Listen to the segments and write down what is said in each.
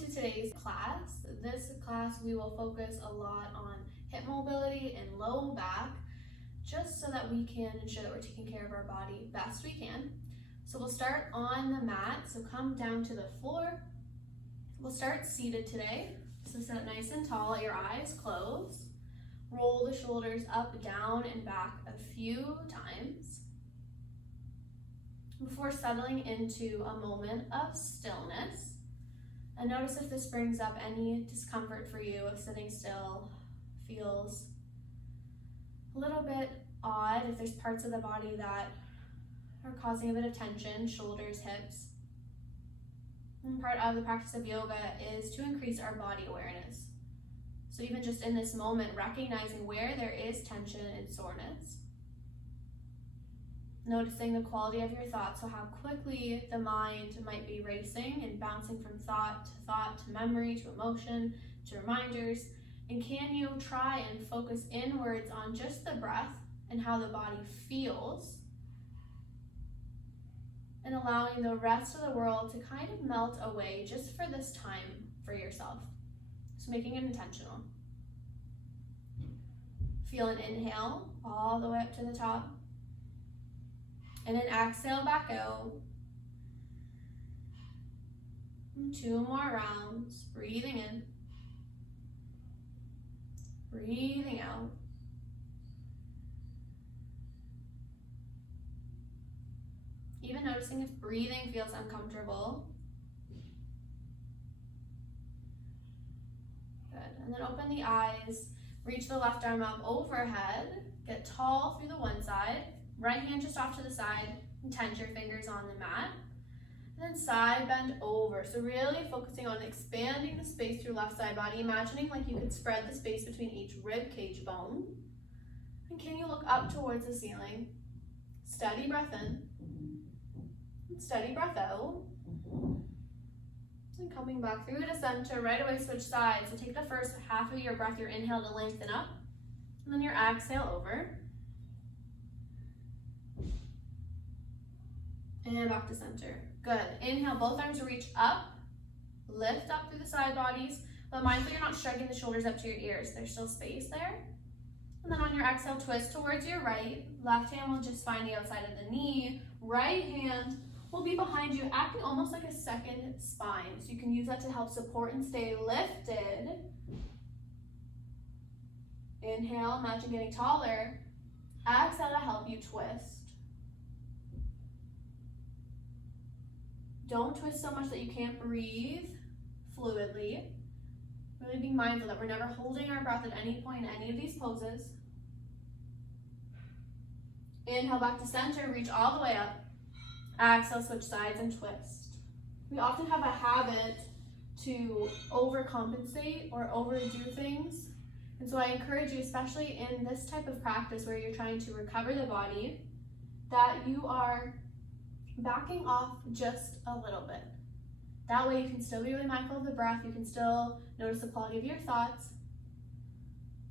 to today's class. This class we will focus a lot on hip mobility and low back, just so that we can ensure that we're taking care of our body best we can. So we'll start on the mat, so come down to the floor. We'll start seated today. So sit up nice and tall, let your eyes close. Roll the shoulders up, down, and back a few times before settling into a moment of stillness. And notice if this brings up any discomfort for you, if sitting still feels a little bit odd, if there's parts of the body that are causing a bit of tension, shoulders, hips. And part of the practice of yoga is to increase our body awareness. So even just in this moment, recognizing where there is tension and soreness. Noticing the quality of your thoughts, so how quickly the mind might be racing and bouncing from thought, to memory, to emotion, to reminders. And can you try and focus inwards on just the breath and how the body feels, and allowing the rest of the world to kind of melt away just for this time for yourself. So making it intentional. Feel an inhale all the way up to the top. And an exhale back out. And 2 more rounds. Breathing in. Breathing out. Even noticing if breathing feels uncomfortable. Good. And then open the eyes. Reach the left arm up overhead. Get tall through the one side. Right hand just off to the side, and tense your fingers on the mat. And then side bend over. So really focusing on expanding the space through left side body, imagining like you could spread the space between each rib cage bone. And can you look up towards the ceiling? Steady breath in, and steady breath out. And coming back through to center, right away switch sides. So take the first half of your breath, your inhale to lengthen up, and then your exhale over. And back to center. Good. Inhale, both arms reach up. Lift up through the side bodies. But mindful you're not striking the shoulders up to your ears. There's still space there. And then on your exhale, twist towards your right. Left hand will just find the outside of the knee. Right hand will be behind you, acting almost like a second spine. So you can use that to help support and stay lifted. Inhale, imagine getting taller. Exhale to help you twist. Don't twist so much that you can't breathe fluidly. Really being mindful that we're never holding our breath at any point in any of these poses. Inhale back to center, reach all the way up. Exhale, switch sides and twist. We often have a habit to overcompensate or overdo things. And so I encourage you, especially in this type of practice where you're trying to recover the body, that you are backing off just a little bit. That way you can still be really mindful of the breath, you can still notice the quality of your thoughts,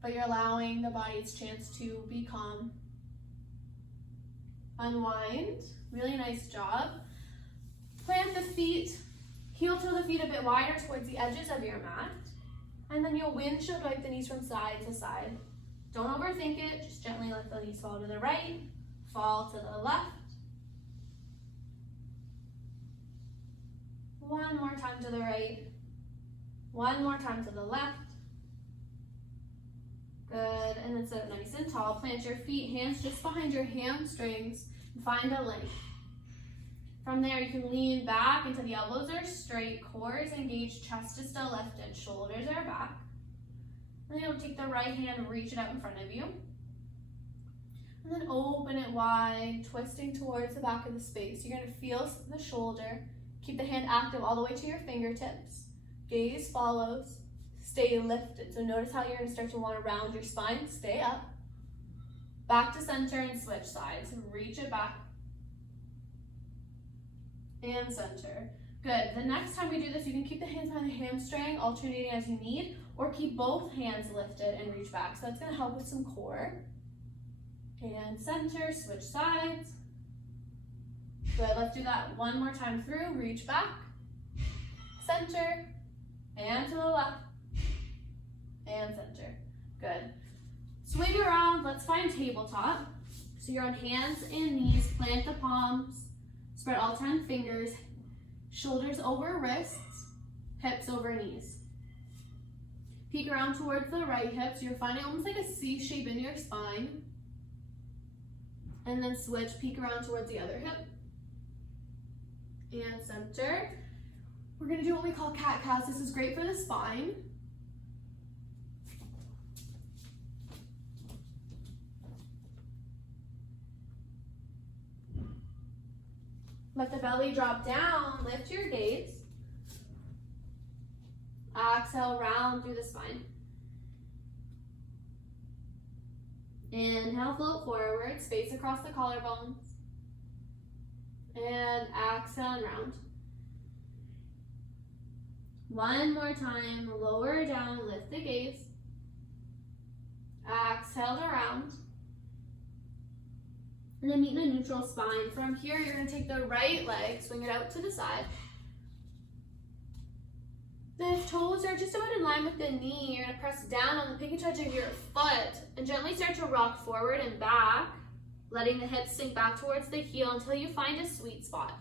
but you're allowing the body its chance to be calm. Unwind, really nice job. Plant the feet, heel toe the feet a bit wider towards the edges of your mat, and then you'll windshield wipe the knees from side to side. Don't overthink it, just gently let the knees fall to the right, fall to the left. One more time to the right. One more time to the left. Good, and then sit up nice and tall. Plant your feet, hands just behind your hamstrings, and find a length. From there, you can lean back until the elbows are straight, core is engaged, chest is still lifted, shoulders are back. Then you'll take the right hand and reach it out in front of you. And then open it wide, twisting towards the back of the space. You're gonna feel the shoulder. Keep the hand active all the way to your fingertips. Gaze follows. Stay lifted. So notice how you're going to start to want to round your spine. Stay up. Back to center and switch sides. Reach it back. And center. Good. The next time we do this, you can keep the hands behind the hamstring, alternating as you need, or keep both hands lifted and reach back. So that's going to help with some core. And center, switch sides. Good, let's do that one more time through. Reach back, center, and to the left, and center. Good. Swing around, let's find tabletop. So you're on hands and knees, plant the palms, spread all 10 fingers, shoulders over wrists, hips over knees. Peek around towards the right hip, so you're finding almost like a C shape in your spine. And then switch, peek around towards the other hip. And center. We're gonna do what we call cat-cows. This is great for the spine. Let the belly drop down, lift your gaze. Exhale, round through the spine. Inhale, float forward, space across the collarbones. And exhale and round. One more time, lower down, lift the gaze. Exhale to round. And then meet in a neutral spine. From here, you're gonna take the right leg, swing it out to the side. The toes are just about in line with the knee. You're gonna press down on the pinky touch of your foot and gently start to rock forward and back, letting the hips sink back towards the heel until you find a sweet spot.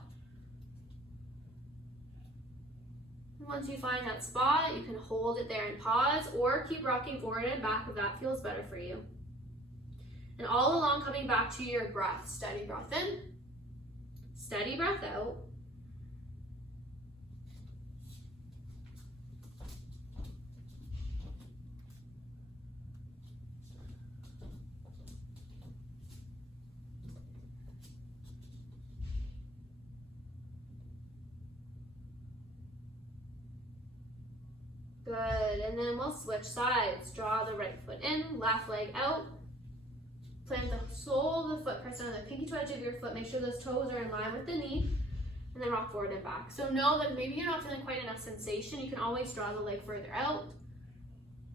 And once you find that spot, you can hold it there and pause, or keep rocking forward and back if that feels better for you. And all along, coming back to your breath. Steady breath in, steady breath out. Good, and then we'll switch sides. Draw the right foot in, left leg out. Plant the sole of the foot, press down the pinky toe edge of your foot. Make sure those toes are in line with the knee, and then rock forward and back. So know that maybe you're not feeling quite enough sensation. You can always draw the leg further out.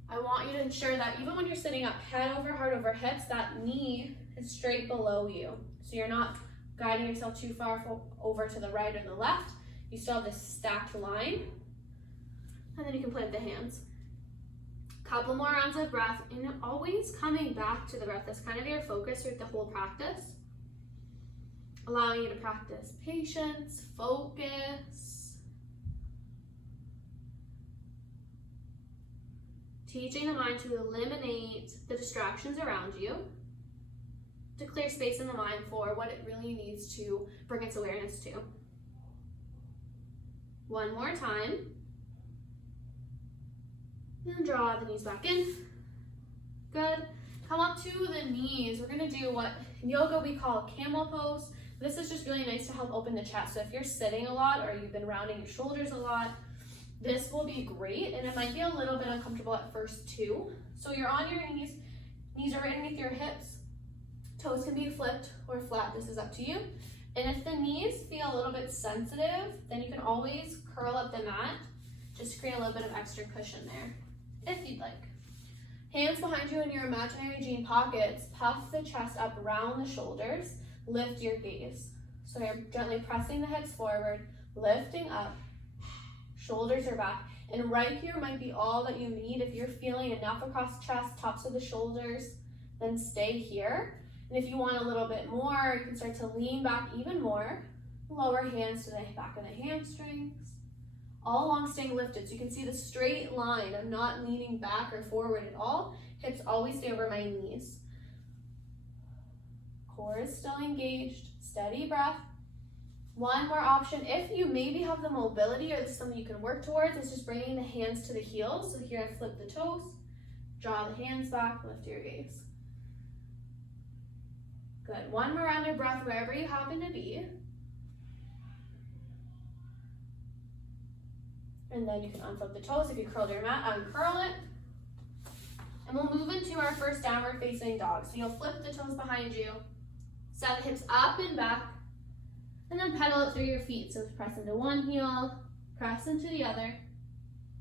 I want you to ensure that even when you're sitting up, head over, heart over hips, that knee is straight below you. So you're not guiding yourself too far over to the right or the left. You still have this stacked line. And then you can plant the hands. Couple more rounds of breath, and always coming back to the breath. That's kind of your focus through the whole practice. Allowing you to practice patience, focus. Teaching the mind to eliminate the distractions around you, to clear space in the mind for what it really needs to bring its awareness to. One more time. And draw the knees back in. Good. Come up to the knees. We're gonna do what in yoga we call camel pose. This is just really nice to help open the chest. So if you're sitting a lot or you've been rounding your shoulders a lot, this will be great. And it might be a little bit uncomfortable at first too. So you're on your knees. Knees are right underneath your hips. Toes can be flipped or flat. This is up to you. And if the knees feel a little bit sensitive, then you can always curl up the mat just to create a little bit of extra cushion there, if you'd like. Hands behind you in your imaginary jean pockets. Puff the chest up around the shoulders. Lift your gaze. So you're gently pressing the hips forward, lifting up. Shoulders are back. And right here might be all that you need. If you're feeling enough across chest, tops of the shoulders, then stay here. And if you want a little bit more, you can start to lean back even more. Lower hands to the back of the hamstrings. All along staying lifted, so you can see the straight line. I'm not leaning back or forward at all. Hips always stay over my knees. Core is still engaged. Steady breath. One more option, if you maybe have the mobility or this is something you can work towards, is just bringing the hands to the heels. So here I flip the toes, draw the hands back, lift your gaze. Good. One more round of breath wherever you happen to be. And then you can unflip the toes. If you curled your mat, uncurl it. And we'll move into our first downward facing dog. So you'll flip the toes behind you, set the hips up and back, and then pedal it through your feet. So press into one heel, press into the other.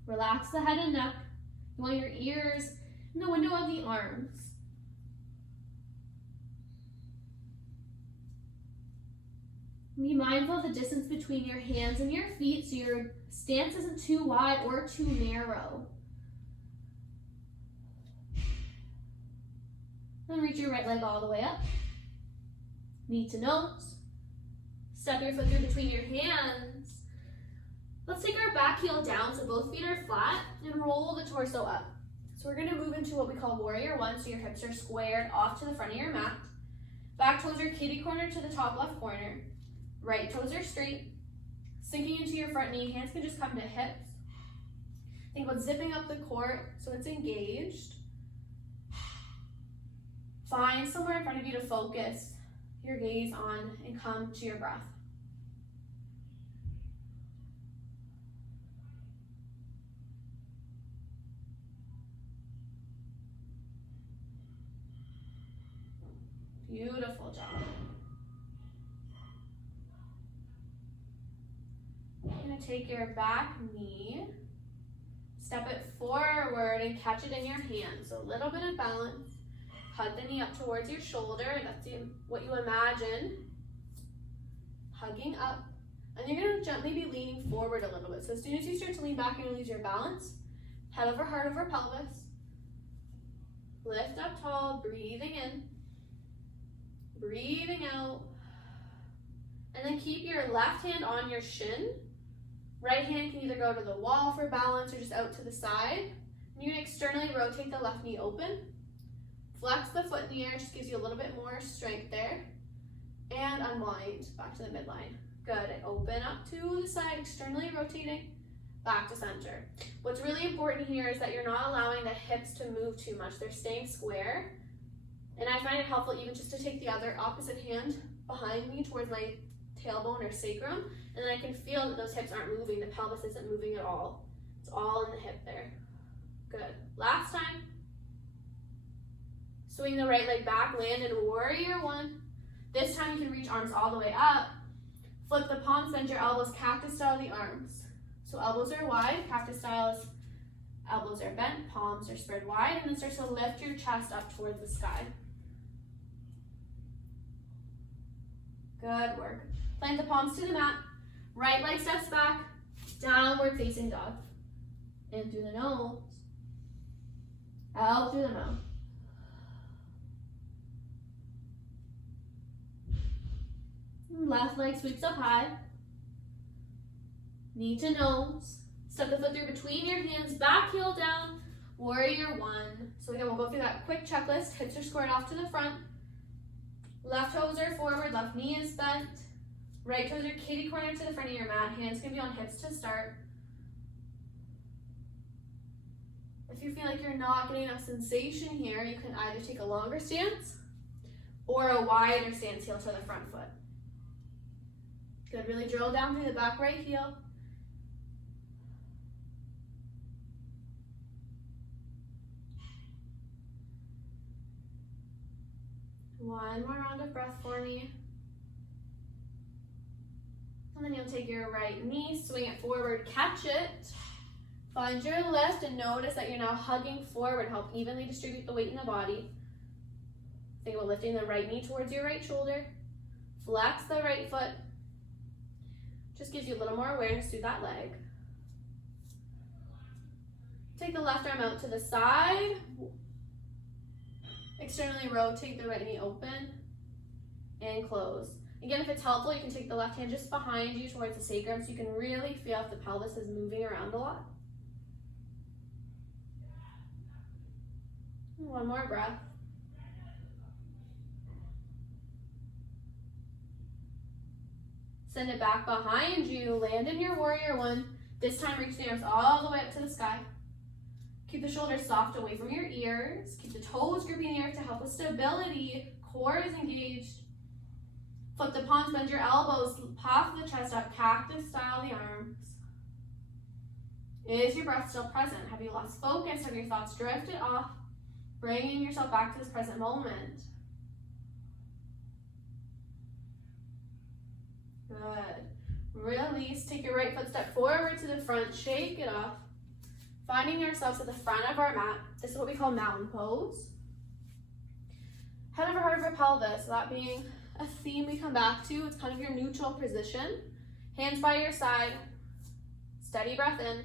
Relax the head and neck. You want your ears in the window of the arms. Be mindful of the distance between your hands and your feet, so you're Stance isn't too wide or too narrow. Then reach your right leg all the way up. Knee to nose. Step your foot through between your hands. Let's take our back heel down so both feet are flat and roll the torso up. So we're gonna move into what we call warrior one, so your hips are squared off to the front of your mat. Back toes are kitty corner to the top left corner. Right toes are straight. Sinking into your front knee, hands can just come to hips. Think about zipping up the core so it's engaged. Find somewhere in front of you to focus your gaze on and come to your breath. Beautiful job. You're gonna take your back knee, step it forward and catch it in your hand. So a little bit of balance. Hug the knee up towards your shoulder. That's what you imagine. Hugging up. And you're gonna gently be leaning forward a little bit. So as soon as you start to lean back, you're gonna lose your balance. Head over heart over pelvis. Lift up tall, breathing in. Breathing out. And then keep your left hand on your shin. Right hand can either go to the wall for balance or just out to the side. And you're gonna externally rotate the left knee open. Flex the foot in the air, just gives you a little bit more strength there. And unwind back to the midline. Good, and open up to the side, externally rotating, back to center. What's really important here is that you're not allowing the hips to move too much. They're staying square. And I find it helpful even just to take the other opposite hand behind me towards my tailbone or sacrum, and then I can feel that those hips aren't moving, the pelvis isn't moving at all. It's all in the hip there. Good. Last time. Swing the right leg back, land in warrior one. This time you can reach arms all the way up. Flip the palms, bend your elbows, cactus style the arms. So elbows are wide, cactus style is elbows are bent, palms are spread wide, and then start to lift your chest up towards the sky. Good work. Plant the palms to the mat. Right leg steps back, downward facing dog. In through the nose, out through the mouth. Left leg sweeps up high. Knee to nose. Step the foot through between your hands, back heel down, warrior one. So again, we'll go through that quick checklist. Hips are squared off to the front. Left toes are forward, left knee is bent. Right toes are kitty corner to the front of your mat. Hands can be on hips to start. If you feel like you're not getting enough sensation here, you can either take a longer stance or a wider stance, heel to the front foot. Good, really drill down through the back right heel. One more round of breath for me. And then you'll take your right knee, swing it forward, catch it. Find your lift and notice that you're now hugging forward. Help evenly distribute the weight in the body. Think about lifting the right knee towards your right shoulder. Flex the right foot. Just gives you a little more awareness through that leg. Take the left arm out to the side. Externally rotate the right knee open and close. Again, if it's helpful, you can take the left hand just behind you towards the sacrum so you can really feel if the pelvis is moving around a lot. One more breath. Send it back behind you, land in your warrior one. This time reach the arms all the way up to the sky. Keep the shoulders soft away from your ears. Keep the toes gripping the earth to help with stability. Core is engaged. Flip the palms, bend your elbows, puff the chest up, cactus style the arms. Is your breath still present? Have you lost focus? Have your thoughts drifted off? Bringing yourself back to this present moment. Good. Release. Take your right foot step forward to the front. Shake it off. Finding ourselves at the front of our mat. This is what we call mountain pose. Head over heart over pelvis. So that being a theme we come back to. It's kind of your neutral position. Hands by your side. Steady breath in.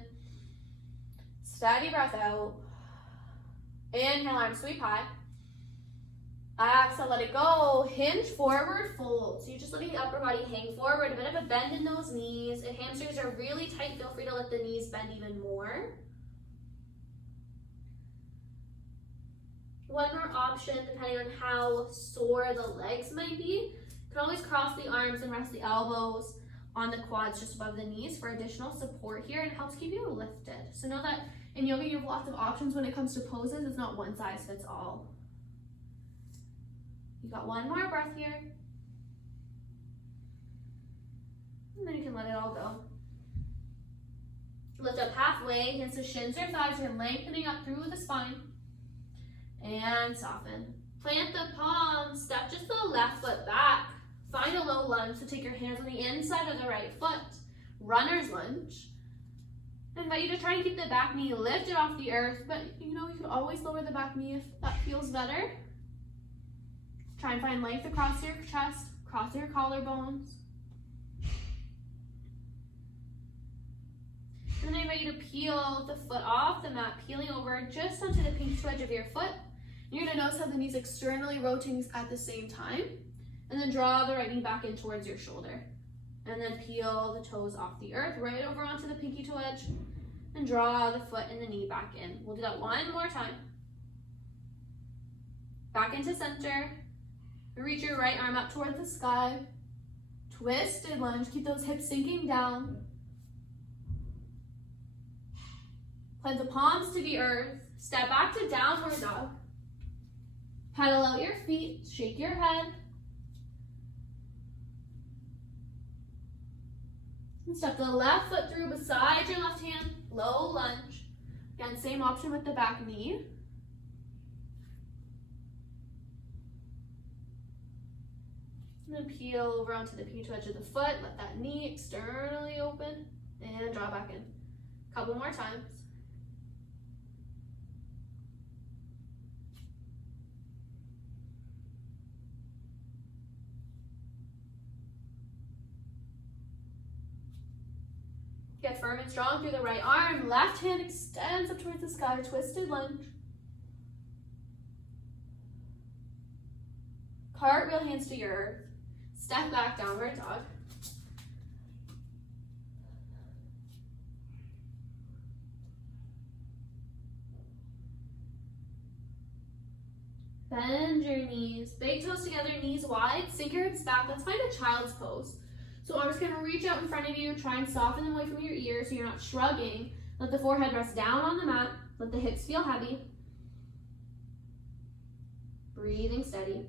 Steady breath out. Inhale, arms sweep high. Exhale, let it go. Hinge forward, fold. So you're just letting the upper body hang forward, a bit of a bend in those knees. If hamstrings are really tight, feel free to let the knees bend even more. One more option, depending on how sore the legs might be, you can always cross the arms and rest the elbows on the quads just above the knees for additional support here, and helps keep you lifted. So know that in yoga you have lots of options when it comes to poses. It's not one size fits all. You got one more breath here. And then you can let it all go. Lift up halfway, hands to shins or thighs. You're lengthening up through the spine. And soften. Plant the palms, step just the left foot back. Find a low lunge, so take your hands on the inside of the right foot. Runner's lunge. I invite you to try and keep the back knee lifted off the earth, but you can always lower the back knee if that feels better. Try and find length across your chest, across your collarbones. And then I invite you to peel the foot off the mat, peeling over just onto the pinky toe edge of your foot. You're going to notice how the knee's externally rotating at the same time. And then draw the right knee back in towards your shoulder. And then peel the toes off the earth, right over onto the pinky toe edge. And draw the foot and the knee back in. We'll do that one more time. Back into center. Reach your right arm up towards the sky. Twisted lunge. Keep those hips sinking down. Plant the palms to the earth. Step back to downward dog. Pedal out your feet. Shake your head. And step the left foot through beside your left hand. Low lunge. Again, same option with the back knee. And then peel over onto the pinky toe edge of the foot. Let that knee externally open. And draw back in. Couple more times. Get firm and strong through the right arm. Left hand extends up towards the sky. Twisted lunge. Cartwheel, hands to your earth. Step back, downward dog. Bend your knees. Big toes together, knees wide. Sink your hips back. Let's find a child's pose. So arms can reach out in front of you. Try and soften them away from your ears so you're not shrugging. Let the forehead rest down on the mat. Let the hips feel heavy. Breathing steady.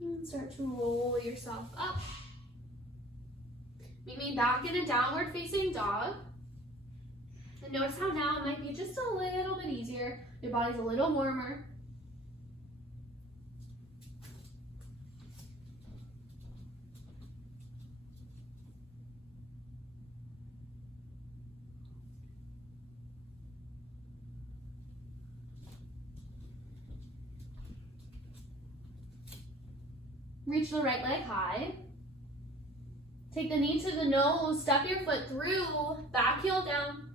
And start to roll yourself up. Meet me back in a downward facing dog. And notice how now it might be just a little bit easier. Your body's a little warmer. Reach the right leg high. Take the knee to the nose, step your foot through, back heel down.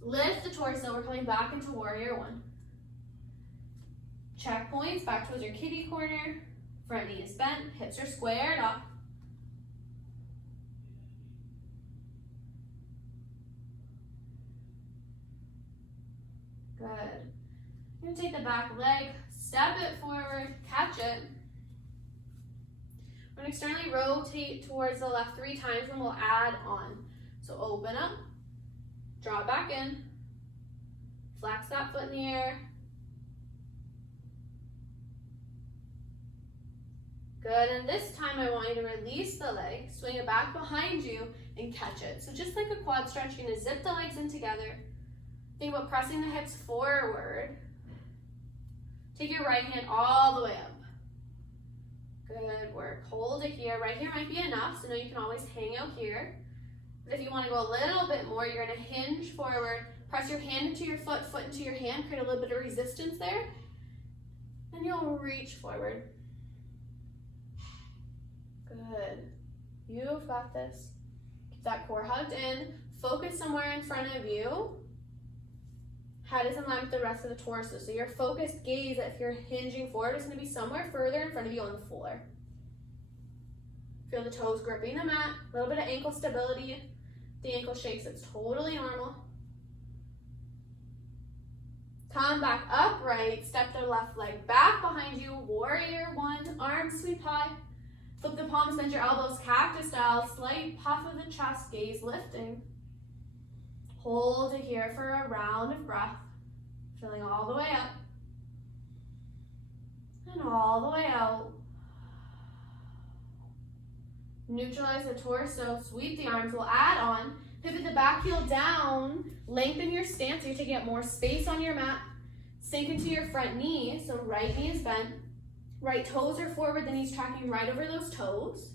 Lift the torso, we're coming back into warrior one. Checkpoints, back towards your kitty corner. Front knee is bent, hips are squared up. Good. You're gonna take the back leg, step it forward, catch it. We're going to externally rotate towards the left 3 times and we'll add on. So open up, draw it back in, flex that foot in the air. Good, and this time I want you to release the leg, swing it back behind you and catch it. So just like a quad stretch, you're going to zip the legs in together. Think about pressing the hips forward. Take your right hand all the way up. Good work. Hold it here. Right here might be enough, so now you can always hang out here. But if you want to go a little bit more, you're going to hinge forward. Press your hand into your foot, foot into your hand, create a little bit of resistance there. And you'll reach forward. Good. You've got this. Keep that core hugged in. Focus somewhere in front of you. Head is in line with the rest of the torso. So your focused gaze, if you're hinging forward, is going to be somewhere further in front of you on the floor. Feel the toes gripping the mat. A little bit of ankle stability. The ankle shakes, it's totally normal. Come back upright. Step the left leg back behind you. Warrior one. Arms sweep high. Flip the palms, bend your elbows, cactus style. Slight puff of the chest, gaze lifting. Hold it here for a round of breath. Filling all the way up. And all the way out. Neutralize the torso, sweep the arms. We'll add on. Pivot the back heel down. Lengthen your stance so you're taking up more space on your mat. Sink into your front knee, so right knee is bent. Right toes are forward, the knees tracking right over those toes.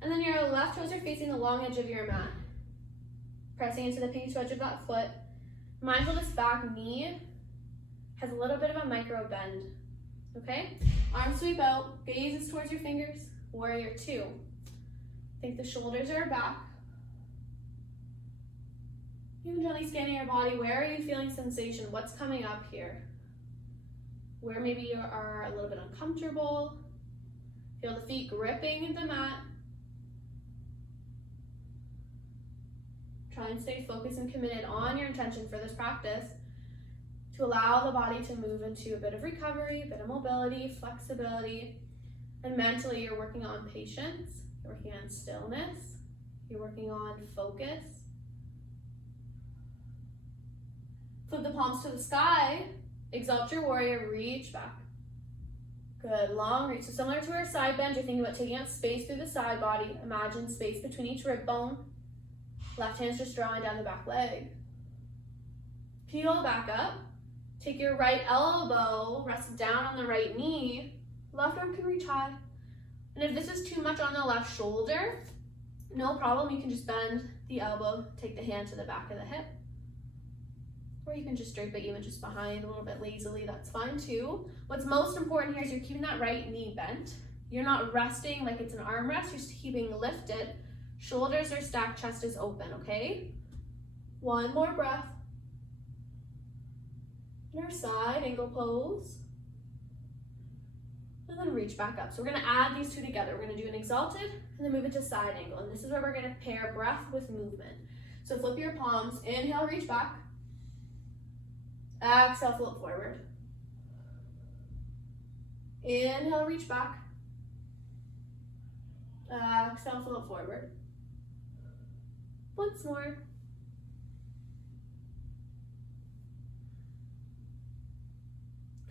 And then your left toes are facing the long edge of your mat. Pressing into the pinky toe edge of that foot. Mindful this back knee has a little bit of a micro bend. Okay? Arms sweep out, gaze is towards your fingers. Warrior two. Think the shoulders are back. You can gently scan your body. Where are you feeling sensation? What's coming up here? Where maybe you are a little bit uncomfortable. Feel the feet gripping the mat. Try and stay focused and committed on your intention for this practice to allow the body to move into a bit of recovery, a bit of mobility, flexibility, and mentally you're working on patience, you're working on stillness, you're working on focus. Flip the palms to the sky, exalt your warrior, reach back. Good, long reach. So similar to our side bend, you're thinking about taking up space through the side body. Imagine space between each rib bone. Left hand's just drawing down the back leg. Peel back up. Take your right elbow, rest down on the right knee. Left arm can reach high. And if this is too much on the left shoulder, no problem. You can just bend the elbow, take the hand to the back of the hip. Or you can just drape it even just behind a little bit lazily, that's fine too. What's most important here is you're keeping that right knee bent. You're not resting like it's an arm rest, you're just keeping lifted. Shoulders are stacked, chest is open, okay? One more breath. And our side angle pose. And then reach back up. So we're gonna add these two together. We're gonna do an exalted and then move into side angle. And this is where we're gonna pair breath with movement. So flip your palms, inhale, reach back. Exhale, flip forward. Inhale, reach back. Exhale, flip forward. Once more.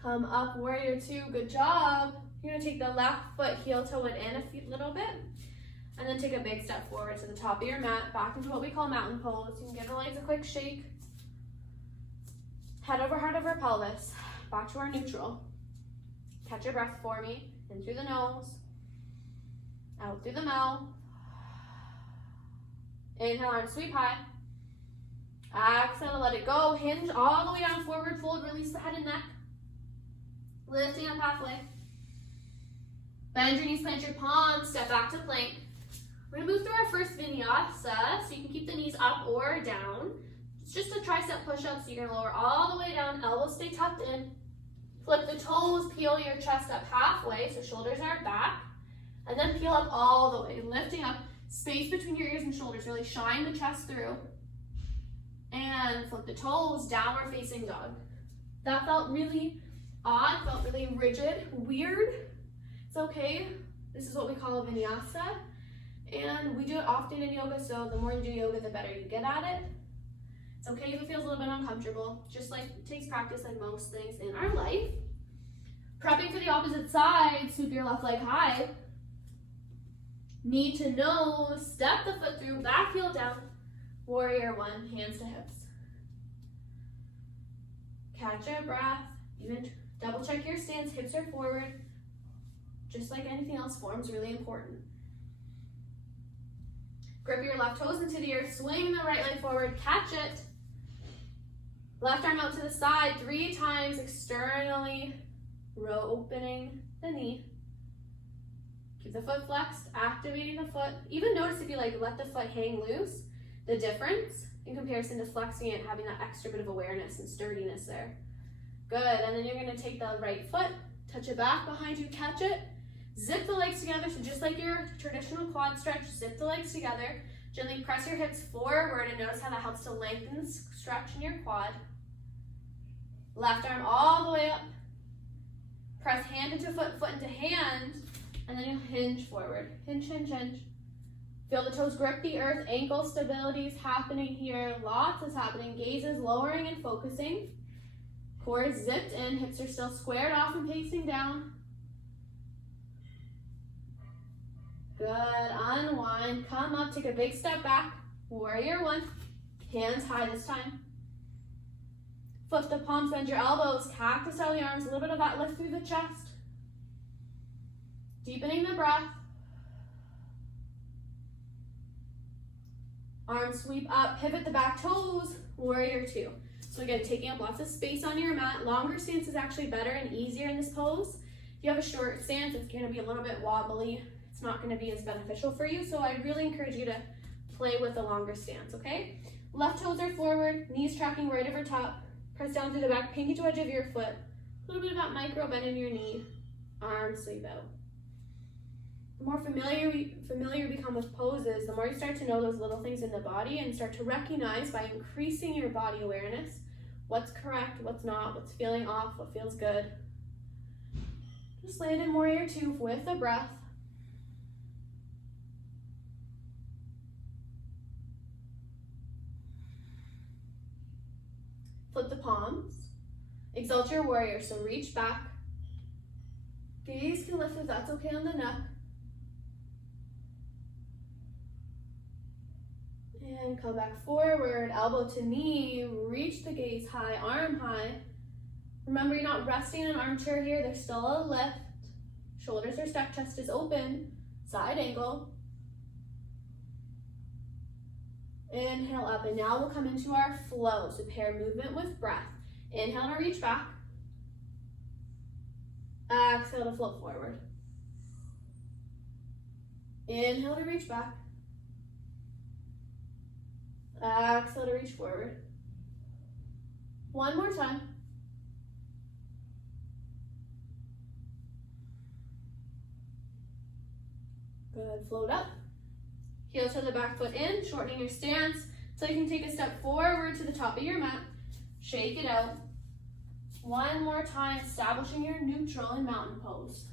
Come up, warrior two, good job. You're gonna take the left foot, heel toe it in a little bit, and then take a big step forward to the top of your mat, back into what we call mountain pose. You can give the legs a quick shake. Head over heart over pelvis, back to our neutral. Catch your breath for me, in through the nose, out through the mouth. Inhale, arms sweep high. Exhale, let it go. Hinge all the way down, forward fold, release the head and neck. Lifting up halfway. Bend your knees, plant your palms, step back to plank. We're gonna move through our first vinyasa, so you can keep the knees up or down. It's just a tricep push-up, so you're gonna lower all the way down, elbows stay tucked in. Flip the toes, peel your chest up halfway, so shoulders are back. And then peel up all the way, lifting up, space between your ears and shoulders, really shine the chest through. And flip the toes, downward facing dog. That felt really odd, felt really rigid, weird. It's okay. This is what we call a vinyasa. And we do it often in yoga, so the more you do yoga, the better you get at it. It's okay if it feels a little bit uncomfortable, just like it takes practice like most things in our life. Prepping for the opposite side, sweep your left leg high. Knee to nose, step the foot through, back heel down. Warrior one, hands to hips. Catch your breath, even Double check your stance, hips are forward. Just like anything else, form's really important. Grip your left toes into the earth, swing the right leg forward, catch it. Left arm out to the side 3 times, externally opening the knee. Keep the foot flexed, activating the foot. Even notice if you let the foot hang loose, the difference in comparison to flexing it, having that extra bit of awareness and sturdiness there. Good, and then you're gonna take the right foot, touch it back behind you, catch it. Zip the legs together, so just like your traditional quad stretch, zip the legs together. Gently press your hips forward and notice how that helps to lengthen, stretch in your quad. Left arm all the way up. Press hand into foot, foot into hand, and then you'll hinge forward. Hinge, hinge, hinge. Feel the toes grip the earth, ankle stability is happening here. Lots is happening. Gaze is lowering and focusing. Core is zipped in, hips are still squared off and pacing down. Good, unwind, come up, take a big step back. Warrior 1, hands high this time. Flip the palms, bend your elbows, cactus out the arms, a little bit of that lift through the chest. Deepening the breath. Arms sweep up, pivot the back toes, warrior 2. So again, taking up lots of space on your mat. Longer stance is actually better and easier in this pose. If you have a short stance, it's gonna be a little bit wobbly. It's not gonna be as beneficial for you. So I really encourage you to play with a longer stance, okay? Left toes are forward, knees tracking right over top. Press down through the back, pinky to edge of your foot. A little bit of that micro bend in your knee. Arms sweep out. The more familiar you become with poses, the more you start to know those little things in the body and start to recognize by increasing your body awareness what's correct, what's not, what's feeling off, what feels good. Just land in warrior 2 with a breath. Flip the palms. Exalt your warrior, so reach back. Gaze can lift if that's okay on the neck. And come back forward, elbow to knee, reach the gaze high, arm high. Remember, you're not resting in an armchair here, there's still a lift. Shoulders are stacked, chest is open, side angle. Inhale up, and now we'll come into our flow. So pair movement with breath. Inhale to reach back. Exhale to float forward. Inhale to reach back. Exhale to reach forward. One more time. Good, float up. Heel to the back foot in, shortening your stance so you can take a step forward to the top of your mat. Shake it out. One more time, establishing your neutral in mountain pose.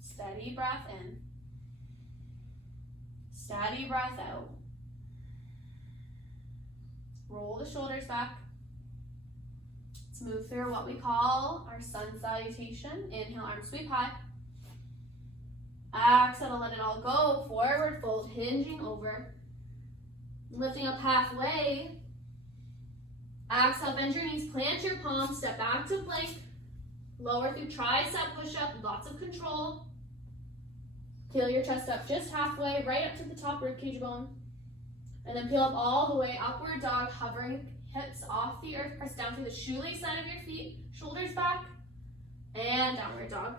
Steady breath in. Steady breath out. Roll the shoulders back. Let's move through what we call our sun salutation. Inhale, arms sweep high. Exhale to let it all go. Forward fold, hinging over. Lifting up halfway. Exhale, bend your knees, plant your palms, step back to plank. Lower through tricep push-up, lots of control. Peel your chest up just halfway, right up to the top ribcage bone. And then peel up all the way, upward dog, hovering hips off the earth. Press down through the shoelace side of your feet, shoulders back, and downward dog.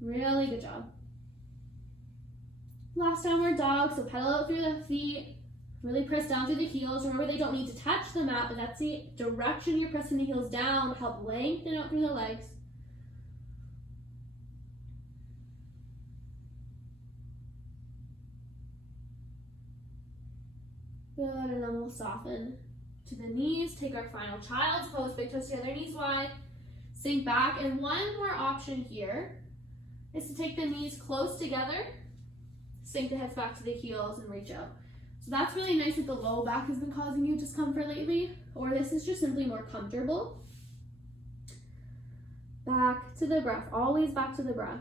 Really good job. Last downward dog, so pedal out through the feet. Really press down through the heels. Remember, they don't need to touch the mat, but that's the direction you're pressing the heels down to help lengthen out through the legs. Good, and then we'll soften to the knees. Take our final child's pose, big toes together, knees wide. Sink back, and one more option here is to take the knees close together, sink the hips back to the heels, and reach out. So that's really nice if the low back has been causing you discomfort lately, or this is just simply more comfortable. Back to the breath, always back to the breath.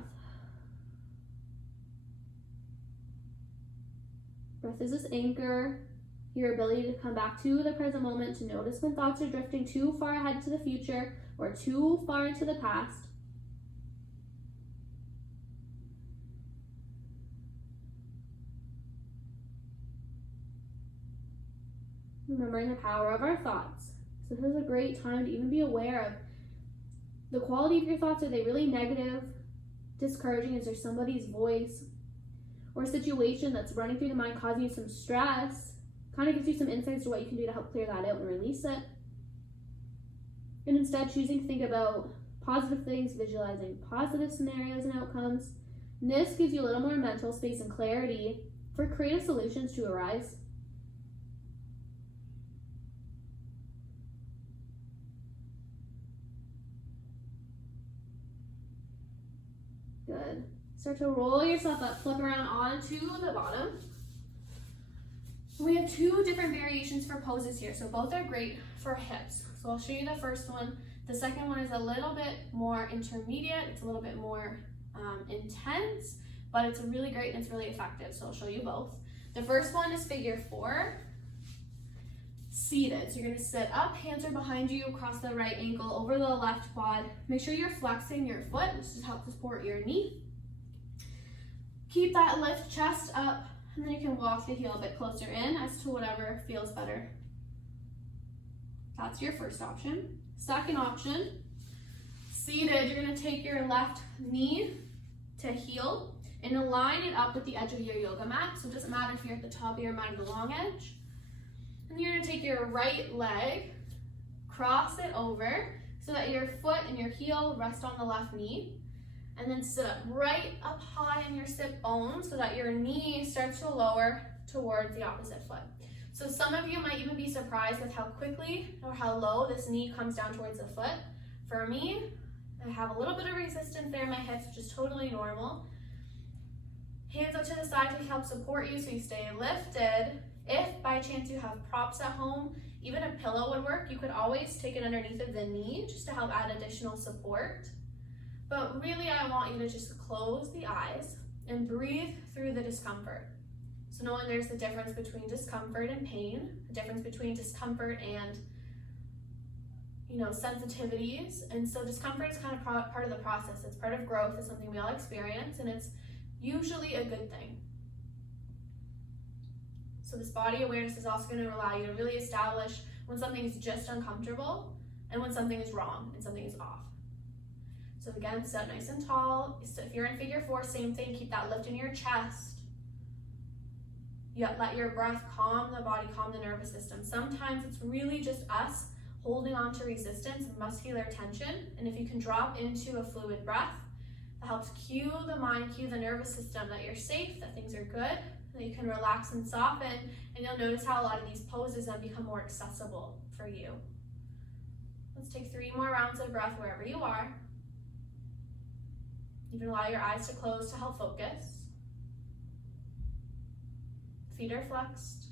Breath is this anchor, your ability to come back to the present moment, to notice when thoughts are drifting too far ahead to the future or too far into the past. Remembering the power of our thoughts. So this is a great time to even be aware of the quality of your thoughts. Are they really negative, discouraging? Is there somebody's voice or a situation that's running through the mind causing you some stress? Kind of gives you some insights to what you can do to help clear that out and release it. And instead choosing to think about positive things, visualizing positive scenarios and outcomes. And this gives you a little more mental space and clarity for creative solutions to arise. Good. Start to roll yourself up, flip around onto the bottom. We have two different variations for poses here, so both are great for hips. So I'll show you the first one. The second one is a little bit more intermediate. It's a little bit more intense, but it's really great and it's really effective. So I'll show you both. The first one is figure 4, seated. So you're gonna sit up, hands are behind you, across the right ankle, over the left quad. Make sure you're flexing your foot. This just helps support your knee. Keep that lift chest up, and then you can walk the heel a bit closer in as to whatever feels better. That's your first option. Second option, seated, you're gonna take your left knee to heel and align it up with the edge of your yoga mat. So it doesn't matter if you're at the top of your mat or the long edge. And you're gonna take your right leg, cross it over so that your foot and your heel rest on the left knee. And then sit up right up high in your sit bones so that your knee starts to lower towards the opposite foot. So some of you might even be surprised with how quickly or how low this knee comes down towards the foot. For me, I have a little bit of resistance there in my hips, which is totally normal. Hands out to the side to help support you so you stay lifted. If by chance you have props at home, even a pillow would work. You could always take it underneath of the knee just to help add additional support. But really, I want you to just close the eyes and breathe through the discomfort. So knowing there's the difference between discomfort and pain, the difference between discomfort and, sensitivities. And so discomfort is kind of part of the process. It's part of growth. It's something we all experience, and it's usually a good thing. So this body awareness is also going to allow you to really establish when something is just uncomfortable and when something is wrong and something is off. So again, sit nice and tall. So if you're in figure 4, same thing, keep that lift in your chest. Let your breath calm the body, calm the nervous system. Sometimes it's really just us holding on to resistance and muscular tension. And if you can drop into a fluid breath, that helps cue the mind, cue the nervous system that you're safe, that things are good, that you can relax and soften. And you'll notice how a lot of these poses then become more accessible for you. Let's take 3 more rounds of breath wherever you are. You can allow your eyes to close to help focus. Feet are flexed.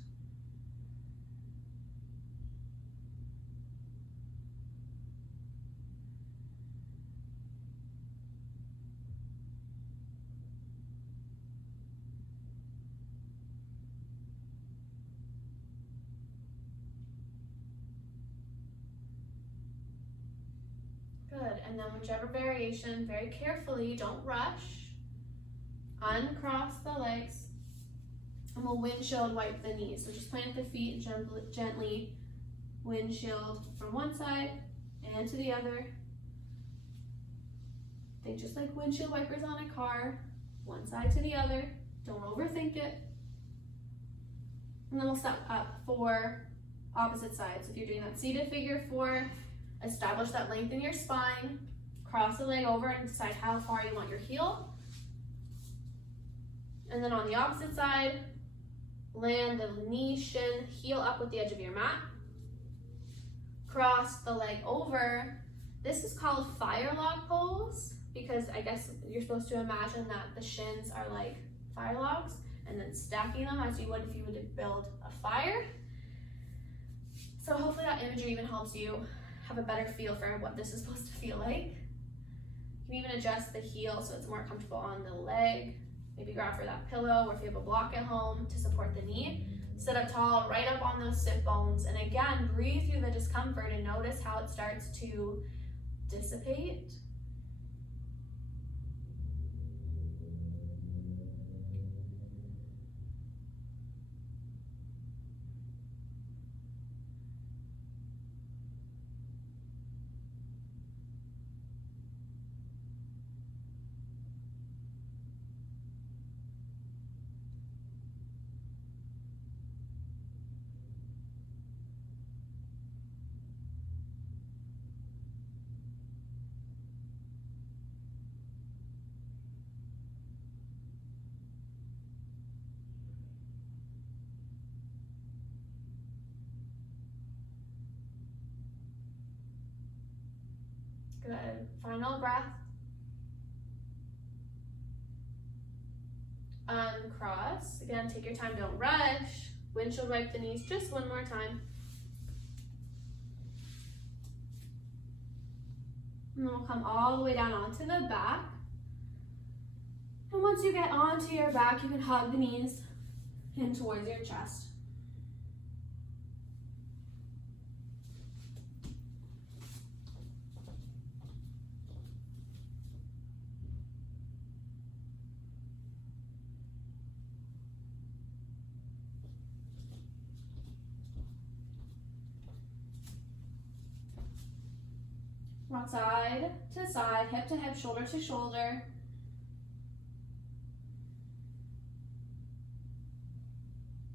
Good, and then whichever variation, very carefully, don't rush. Uncross the legs. And we'll windshield wipe the knees. So just plant the feet gently windshield from one side and to the other. Think just like windshield wipers on a car, one side to the other. Don't overthink it. And then we'll step up for opposite sides. If you're doing that seated figure 4, establish that length in your spine. Cross the leg over and decide how far you want your heel. And then on the opposite side, land the knee, shin, heel up with the edge of your mat. Cross the leg over. This is called fire log pose because I guess you're supposed to imagine that the shins are like fire logs and then stacking them as you would if you would build a fire. So hopefully that imagery even helps you have a better feel for what this is supposed to feel like. You can even adjust the heel so it's more comfortable on the leg. Maybe grab for that pillow, or if you have a block at home to support the knee. Sit up tall, right up on those sit bones. And again, breathe through the discomfort and notice how it starts to dissipate. Good. Final breath. Uncross. Again, take your time, don't rush. Windshield wipe the knees just one more time. And then we'll come all the way down onto the back. And once you get onto your back, you can hug the knees in towards your chest. Rock side to side, hip to hip, shoulder to shoulder.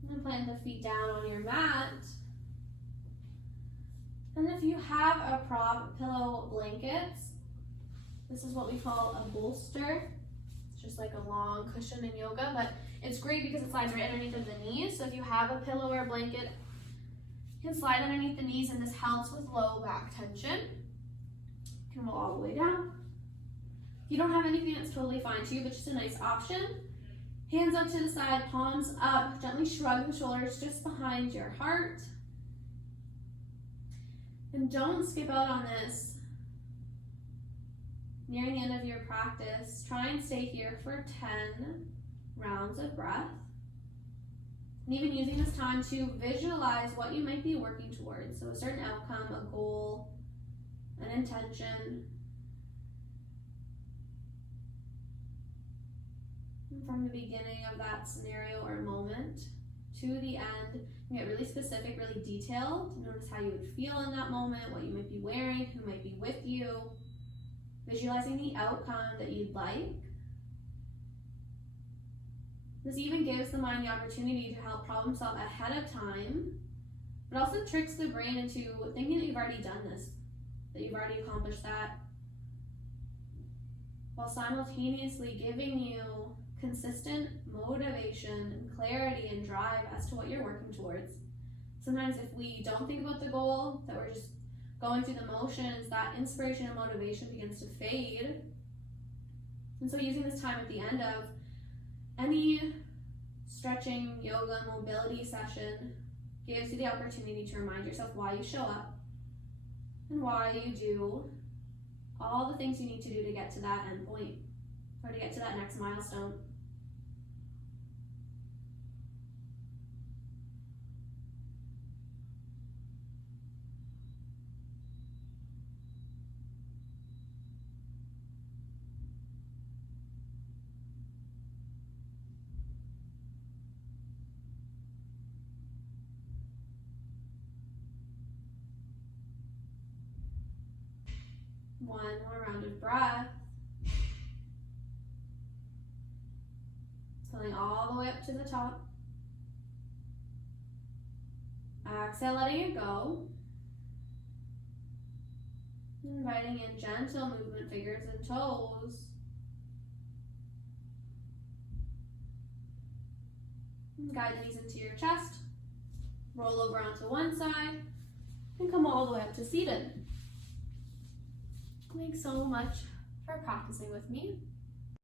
And plant the feet down on your mat. And if you have a prop pillow blanket, this is what we call a bolster. It's just like a long cushion in yoga, but it's great because it slides right underneath of the knees. So if you have a pillow or a blanket, you can slide underneath the knees, and this helps with low back tension. You can roll all the way down. If you don't have anything, that's totally fine too, but just a nice option. Hands up to the side, palms up. Gently shrug the shoulders just behind your heart. And don't skip out on this. Nearing the end of your practice, try and stay here for 10 rounds of breath. And even using this time to visualize what you might be working towards. So a certain outcome, a goal, an intention. And from the beginning of that scenario or moment to the end, you get really specific, really detailed. Notice how you would feel in that moment, what you might be wearing, who might be with you. Visualizing the outcome that you'd like. This even gives the mind the opportunity to help problem solve ahead of time, but also tricks the brain into thinking that you've already done this, that you've already accomplished that, while simultaneously giving you consistent motivation and clarity and drive as to what you're working towards. Sometimes if we don't think about the goal, that we're just going through the motions, that inspiration and motivation begins to fade. And so using this time at the end of any stretching, yoga, mobility session gives you the opportunity to remind yourself why you show up and why you do all the things you need to do to get to that end point or to get to that next milestone. One more round of breath. Filling all the way up to the top. Exhale, letting it go. Inviting in gentle movement, fingers and toes. Guide the knees into your chest. Roll over onto one side and come all the way up to seated. Thanks so much for practicing with me.